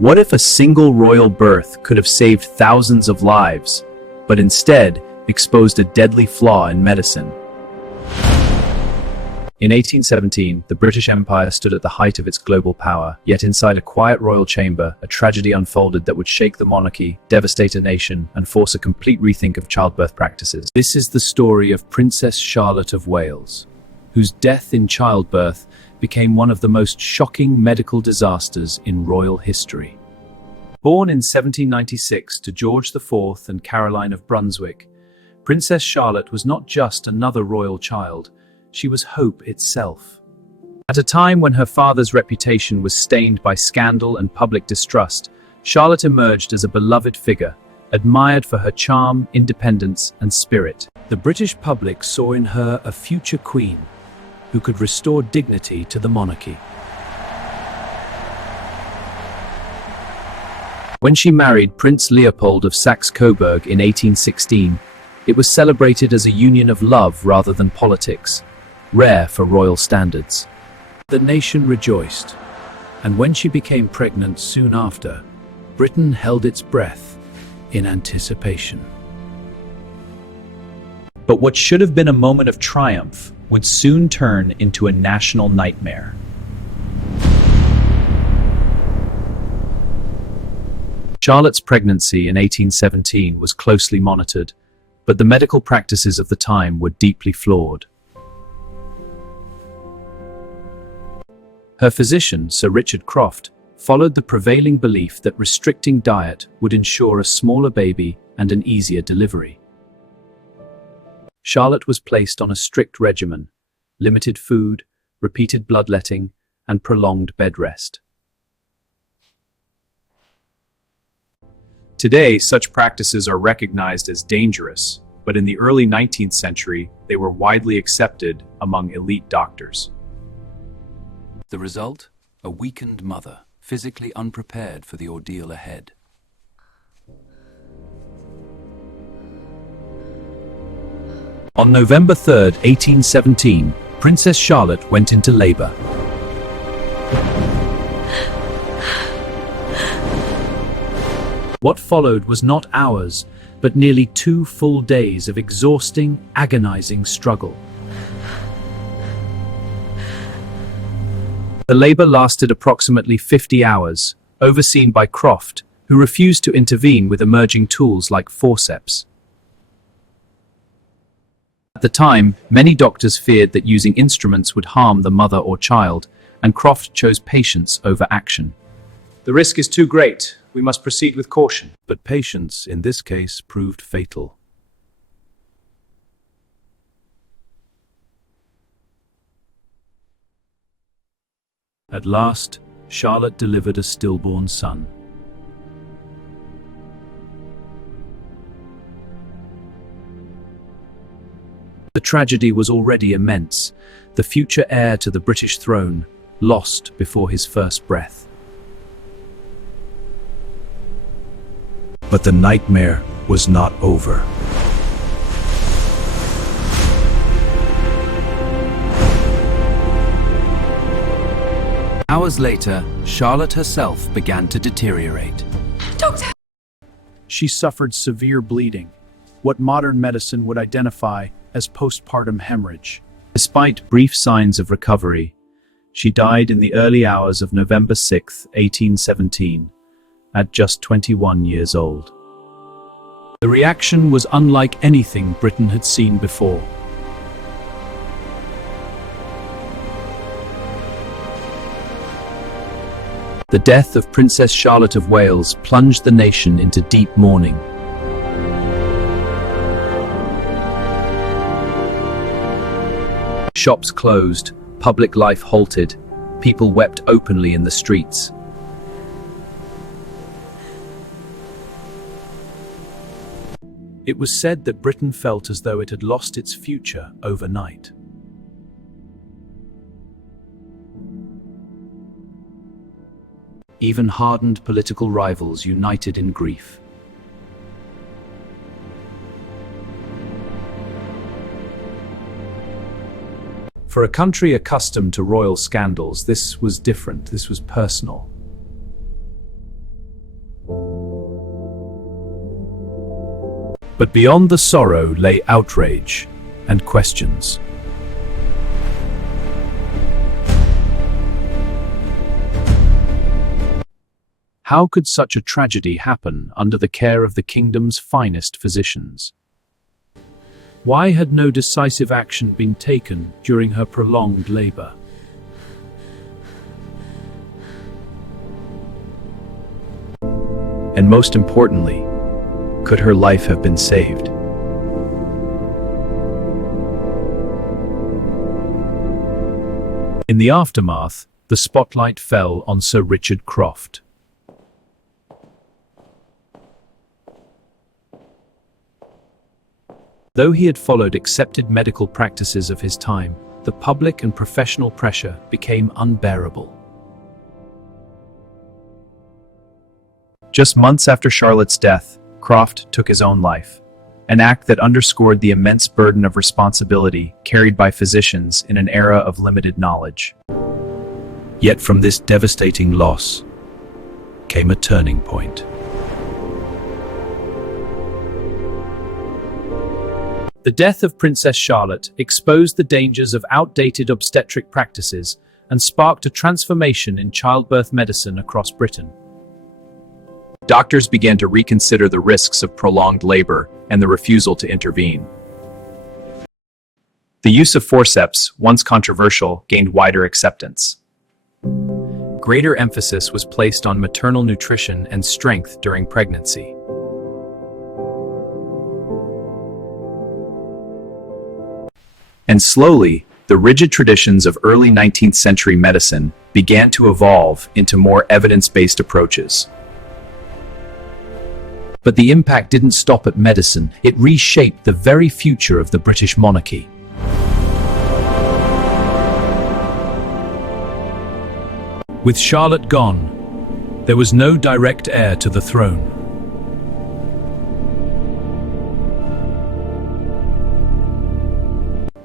What if a single royal birth could have saved thousands of lives, but instead exposed a deadly flaw in medicine? In 1817, the British Empire stood at the height of its global power, yet inside a quiet royal chamber, a tragedy unfolded that would shake the monarchy, devastate a nation, and force a complete rethink of childbirth practices. This is the story of Princess Charlotte of Wales, whose death in childbirth became one of the most shocking medical disasters in royal history. Born in 1796 to George IV and Caroline of Brunswick, Princess Charlotte was not just another royal child, she was hope itself. At a time when her father's reputation was stained by scandal and public distrust, Charlotte emerged as a beloved figure, admired for her charm, independence, and spirit. The British public saw in her a future queen who could restore dignity to the monarchy. When she married Prince Leopold of Saxe-Coburg in 1816, it was celebrated as a union of love rather than politics, rare for royal standards. The nation rejoiced, and when she became pregnant soon after, Britain held its breath in anticipation. But what should have been a moment of triumph would soon turn into a national nightmare. Charlotte's pregnancy in 1817 was closely monitored, but the medical practices of the time were deeply flawed. Her physician, Sir Richard Croft, followed the prevailing belief that restricting diet would ensure a smaller baby and an easier delivery. Charlotte was placed on a strict regimen, limited food, repeated bloodletting, and prolonged bed rest. Today, such practices are recognized as dangerous, but in the early 19th century, they were widely accepted among elite doctors. The result? A weakened mother, physically unprepared for the ordeal ahead. On November 3, 1817, Princess Charlotte went into labor. What followed was not hours, but nearly 2 full days of exhausting, agonizing struggle. The labor lasted approximately 50 hours, overseen by Croft, who refused to intervene with emerging tools like forceps. At the time, many doctors feared that using instruments would harm the mother or child, and Croft chose patience over action. "The risk is too great. We must proceed with caution." But patience, in this case, proved fatal. At last, Charlotte delivered a stillborn son. The tragedy was already immense, the future heir to the British throne lost before his first breath. But the nightmare was not over. Hours later, Charlotte herself began to deteriorate. Doctor! She suffered severe bleeding, what modern medicine would identify as postpartum hemorrhage. Despite brief signs of recovery, she died in the early hours of November 6, 1817, at just 21 years old. The reaction was unlike anything Britain had seen before. The death of Princess Charlotte of Wales plunged the nation into deep mourning. Shops closed, public life halted, people wept openly in the streets. It was said that Britain felt as though it had lost its future overnight. Even hardened political rivals united in grief. For a country accustomed to royal scandals, this was different. This was personal. But beyond the sorrow lay outrage and questions. How could such a tragedy happen under the care of the kingdom's finest physicians? Why had no decisive action been taken during her prolonged labor? And most importantly, could her life have been saved? In the aftermath, the spotlight fell on Sir Richard Croft. Though he had followed accepted medical practices of his time, the public and professional pressure became unbearable. Just months after Charlotte's death, Croft took his own life, an act that underscored the immense burden of responsibility carried by physicians in an era of limited knowledge. Yet from this devastating loss came a turning point. The death of Princess Charlotte exposed the dangers of outdated obstetric practices and sparked a transformation in childbirth medicine across Britain. Doctors began to reconsider the risks of prolonged labor and the refusal to intervene. The use of forceps, once controversial, gained wider acceptance. Greater emphasis was placed on maternal nutrition and strength during pregnancy. And slowly, the rigid traditions of early 19th century medicine began to evolve into more evidence-based approaches. But the impact didn't stop at medicine. It reshaped the very future of the British monarchy. With Charlotte gone, there was no direct heir to the throne.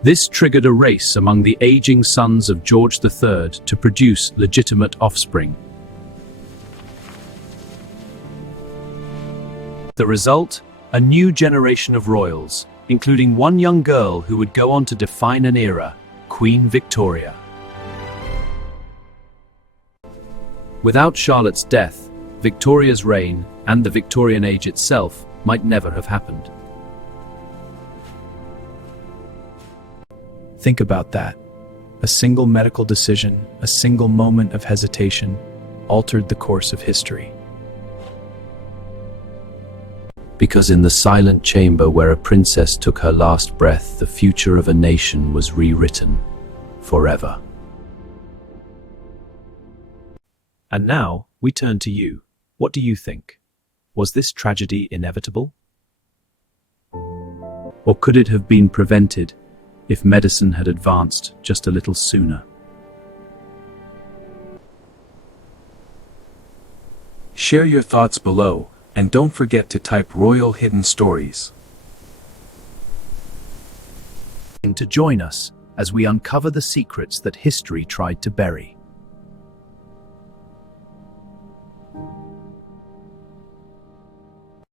This triggered a race among the aging sons of George III to produce legitimate offspring. The result? A new generation of royals, including one young girl who would go on to define an era, Queen Victoria. Without Charlotte's death, Victoria's reign and the Victorian age itself might never have happened. Think about that. A single medical decision, a single moment of hesitation, altered the course of history. Because in the silent chamber where a princess took her last breath, the future of a nation was rewritten forever. And now, we turn to you. What do you think? Was this tragedy inevitable? Or could it have been prevented if medicine had advanced just a little sooner? Share your thoughts below, and don't forget to type Royal Hidden Stories. To join us as we uncover the secrets that history tried to bury.